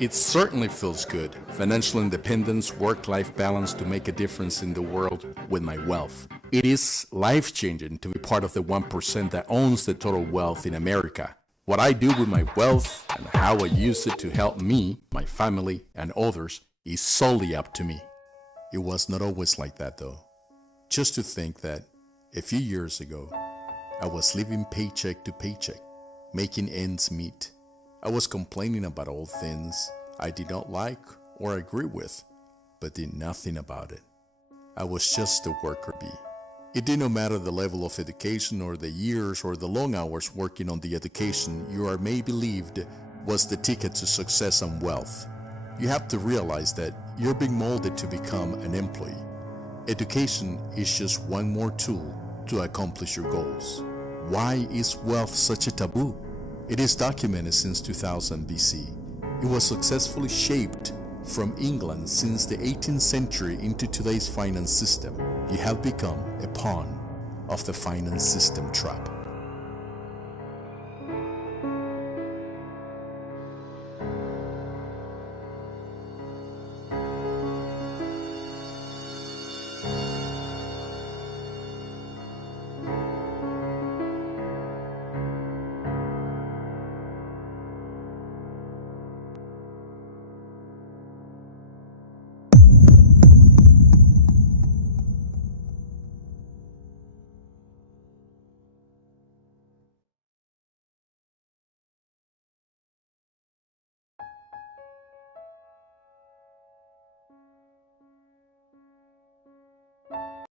It certainly feels good. Financial independence, work-life balance to make a difference in the world with my wealth. It is life-changing to be part of the 1% that owns the total wealth in America. What I do with my wealth and how I use it to help me, my family, and others is solely up to me. It was not always like that though. Just to think that a few years ago, I was living paycheck to paycheck, making ends meet. I was complaining about all things I did not like or agree with, but did nothing about it. I was just a worker bee. It did not matter the level of education or the years or the long hours working on the education you are may believed was the ticket to success and wealth. You have to realize that you're being molded to become an employee. Education is just one more tool to accomplish your goals. Why is wealth such a taboo? It is documented since 2000 BC. It was successfully shaped from England since the 18th century into today's finance system. You have become a pawn of the finance system trap.